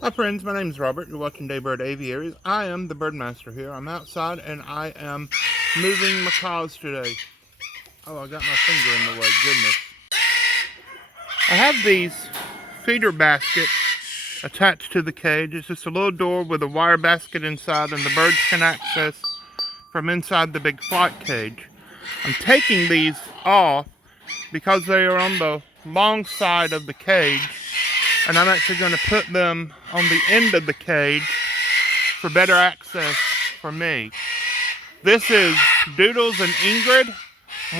Hi friends, my name is Robert. You're watching Daybird Aviaries. I am the birdmaster here. I'm outside and I am moving macaws today. Oh, I got my finger in the way, goodness. I have these feeder baskets attached to the cage. It's just a little door with a wire basket inside and the birds can access from inside the big flight cage. I'm taking these off because they are on the long side of the cage, and I'm actually going to put them on the end of the cage for better access for me. This is Doodles and Ingrid,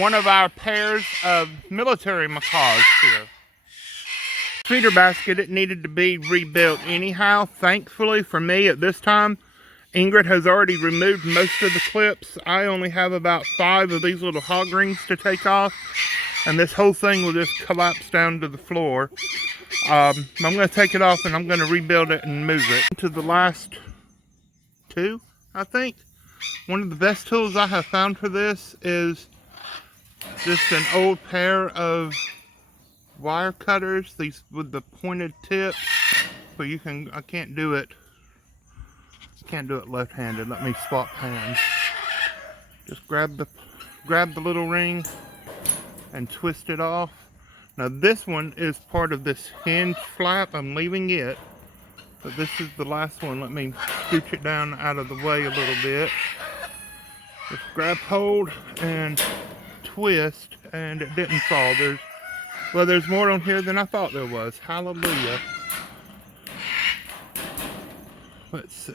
one of our pairs of military macaws here. Feeder basket, it needed to be rebuilt anyhow. Thankfully for me at this time, Ingrid has already removed most of the clips. I only have about 5 of these little hog rings to take off, and this whole thing will just collapse down to the floor. I'm going to take it off and I'm going to rebuild it and move it. To the last 2, I think. One of the best tools I have found for this is just an old pair of wire cutters, these with the pointed tips, but you can, I can't do it left-handed. Let me swap hands. Just grab the little ring and twist it off. Now this one is part of this hinge flap. I'm leaving it, but this is the last one. Let me scooch it down out of the way a little bit. Just grab hold and twist, and it didn't fall. There's more on here than I thought there was. Hallelujah. Let's see.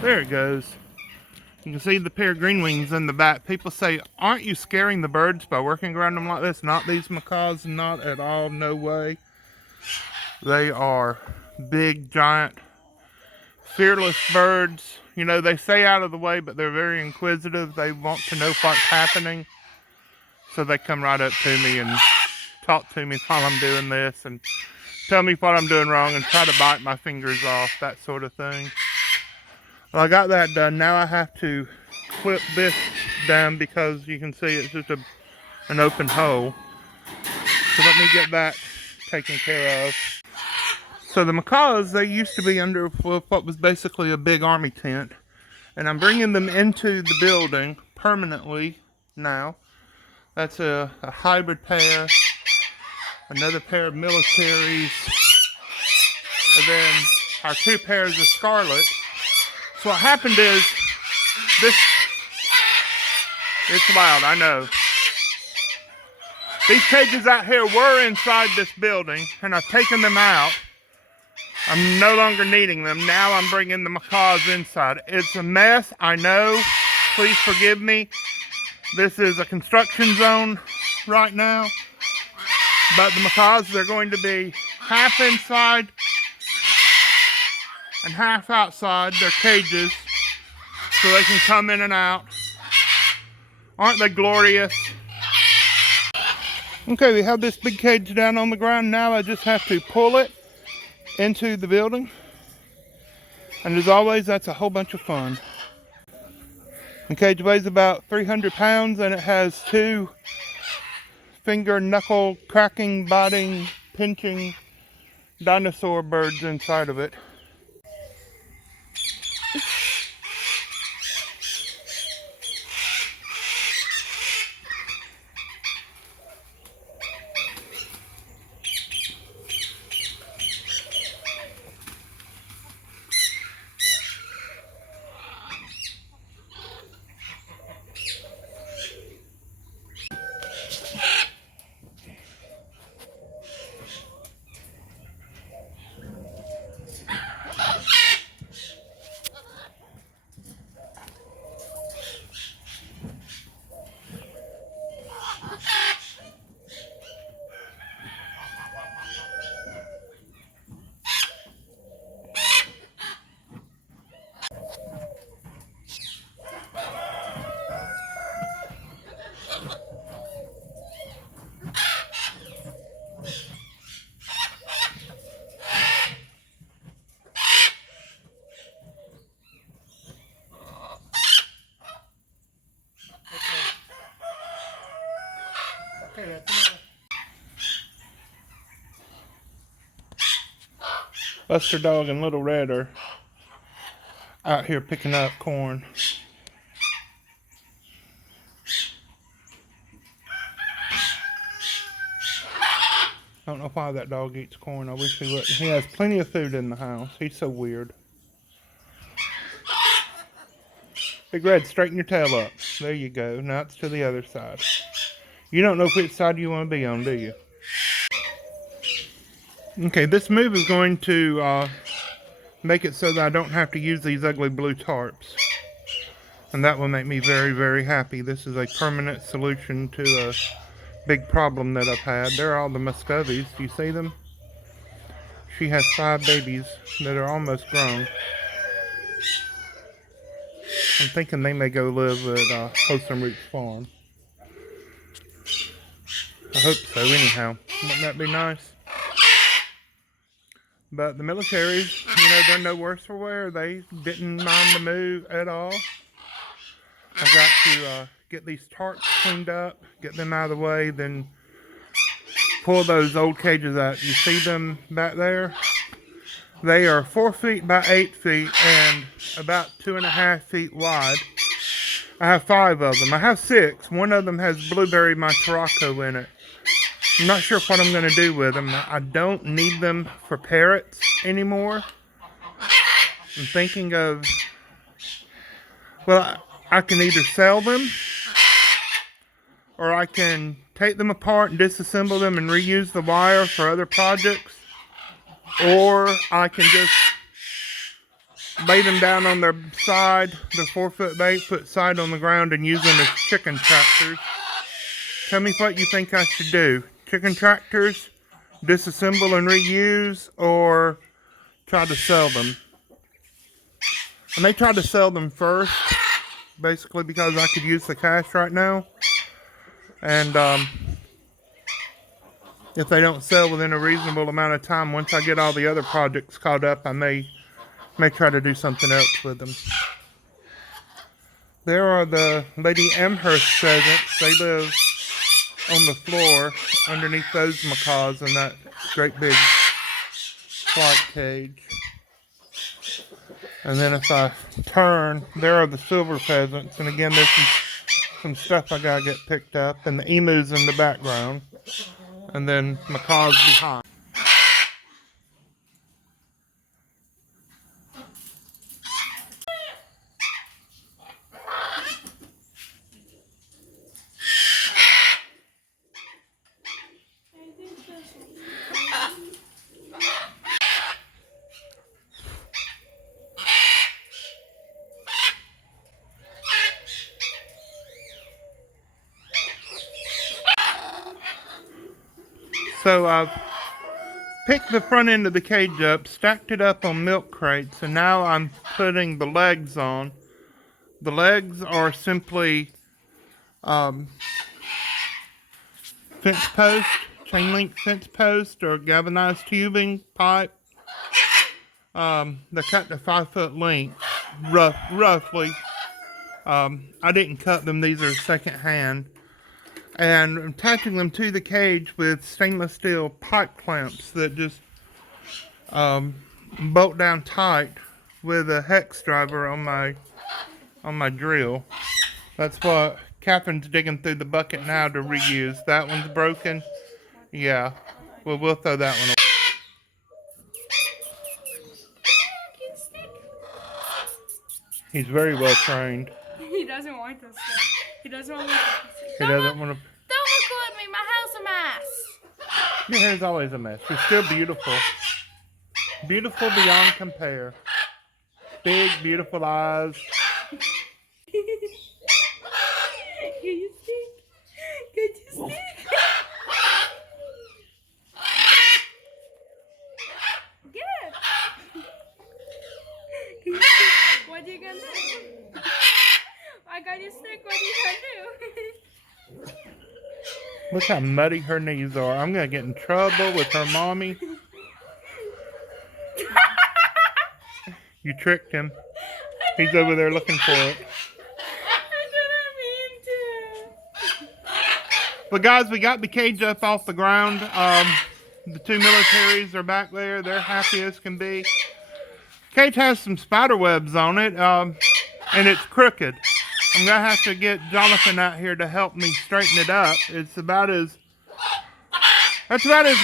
There it goes. You can see the pair of green wings in the back. People say, aren't you scaring the birds by working around them like this? Not these macaws, not at all, no way. They are big, giant, fearless birds. You know, they stay out of the way, but they're very inquisitive. They want to know what's happening. So they come right up to me and talk to me while I'm doing this and tell me what I'm doing wrong and try to bite my fingers off, that sort of thing. Well, I got that done. Now I have to clip this down because you can see it's just an open hole. So let me get that taken care of. So the macaws, they used to be under what was basically a big army tent. And I'm bringing them into the building permanently now. That's a hybrid pair, another pair of militaries, and then our 2 pairs of scarlets. So what happened is, it's loud, I know. These cages out here were inside this building, and I've taken them out. I'm no longer needing them. Now I'm bringing the macaws inside. It's a mess, I know. Please forgive me. This is a construction zone right now. But the macaws, they're going to be half inside and half outside their cages so they can come in and out. Aren't they glorious? Okay, we have this big cage down on the ground. Now I just have to pull it into the building. And as always, that's a whole bunch of fun. The cage weighs about 300 pounds and it has 2 finger, knuckle, cracking, biting, pinching dinosaur birds inside of it. Hey, that's enough. Buster Dog and Little Red are out here picking up corn. I don't know why that dog eats corn. I wish he wouldn't. He has plenty of food in the house. He's so weird. Big Red, straighten your tail up. There you go. Now it's to the other side. You don't know which side you want to be on, do you? Okay, this move is going to make it so that I don't have to use these ugly blue tarps. And that will make me very, very happy. This is a permanent solution to a big problem that I've had. There are all the Muscovies. Do you see them? She has 5 babies that are almost grown. I'm thinking they may go live at Wholesome Roots Farm. I hope so, anyhow. Wouldn't that be nice? But the militaries, you know, they're no worse for wear. They didn't mind the move at all. I've got to get these tarps cleaned up, get them out of the way, then pull those old cages out. You see them back there? They are 4 feet by 8 feet and about 2.5 feet wide. I have 5 of them. I have 6. One of them has blueberry mataraco in it. I'm not sure what I'm going to do with them. I don't need them for parrots anymore. I'm thinking of, well, I can either sell them or I can take them apart and disassemble them and reuse the wire for other projects, or I can just lay them down on their side, the 4-foot by 8-foot side on the ground, and use them as chicken tractors. Tell me what you think I should do. Chicken tractors, disassemble and reuse, or try to sell them. I may try to sell them first, basically because I could use the cash right now. And if they don't sell within a reasonable amount of time, once I get all the other projects caught up, I may try to do something else with them. There are the Lady Amherst pheasants. They live on the floor underneath those macaws in that great big flight cage. And then if I turn, there are the silver pheasants. And again, there's some stuff I gotta get picked up. And the emus in the background. And then macaws behind. So I've picked the front end of the cage up, stacked it up on milk crates, and now I'm putting the legs on. The legs are simply fence post, chain link fence post, or galvanized tubing pipe. They're cut to 5-foot length, roughly. I didn't cut them; these are second hand. And I'm attaching them to the cage with stainless steel pipe clamps that just bolt down tight with a hex driver on my drill. That's what Catherine's digging through the bucket now to reuse. That one's broken. Yeah, well, we'll throw that one away. He's very well trained. He doesn't want to stick. He doesn't want to stick. He doesn't want to. Don't record me. My house a mess. Your hair's always a mess. You're still beautiful. Beautiful beyond compare. Big, beautiful eyes. Can you stick? Can you stick? Get it. Can you stick? What are you gonna do? I got your stick. What are you gonna do? Look how muddy her knees are. I'm going to get in trouble with her mommy. You tricked him. He's over there looking for it. I didn't mean to. But guys, we got the cage up off the ground. The two militaries are back there. They're happy as can be. Cage has some spider webs on it, and it's crooked. I'm gonna have to get Jonathan out here to help me straighten it up. That's about as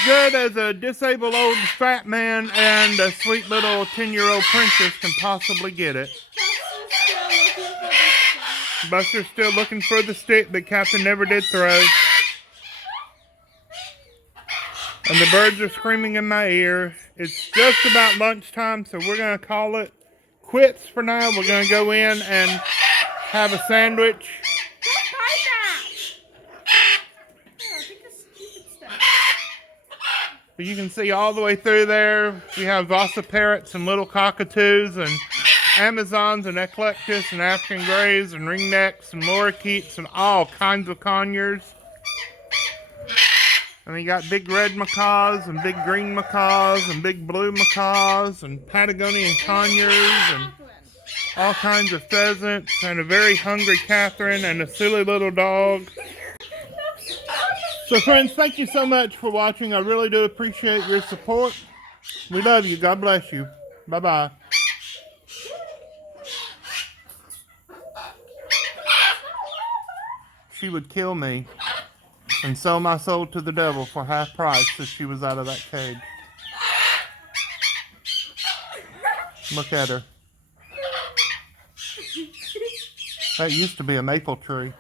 good as a disabled old fat man and a sweet little 10-year-old princess can possibly get it. Buster's still looking for the stick that Captain never did throw. And the birds are screaming in my ear. It's just about lunchtime, so we're going to call it quits for now. We're going to go in and have a sandwich. But you can see all the way through there, we have Vasa parrots and little cockatoos and Amazons and eclectus and African greys and ringnecks and lorikeets and all kinds of conures. And we got big red macaws and big green macaws and big blue macaws and Patagonian conures and all kinds of pheasants and a very hungry Catherine and a silly little dog. So friends, thank you so much for watching. I really do appreciate your support. We love you. God bless you. Bye-bye. She would kill me and sell my soul to the devil for half price if she was out of that cage. Look at her. That used to be a maple tree.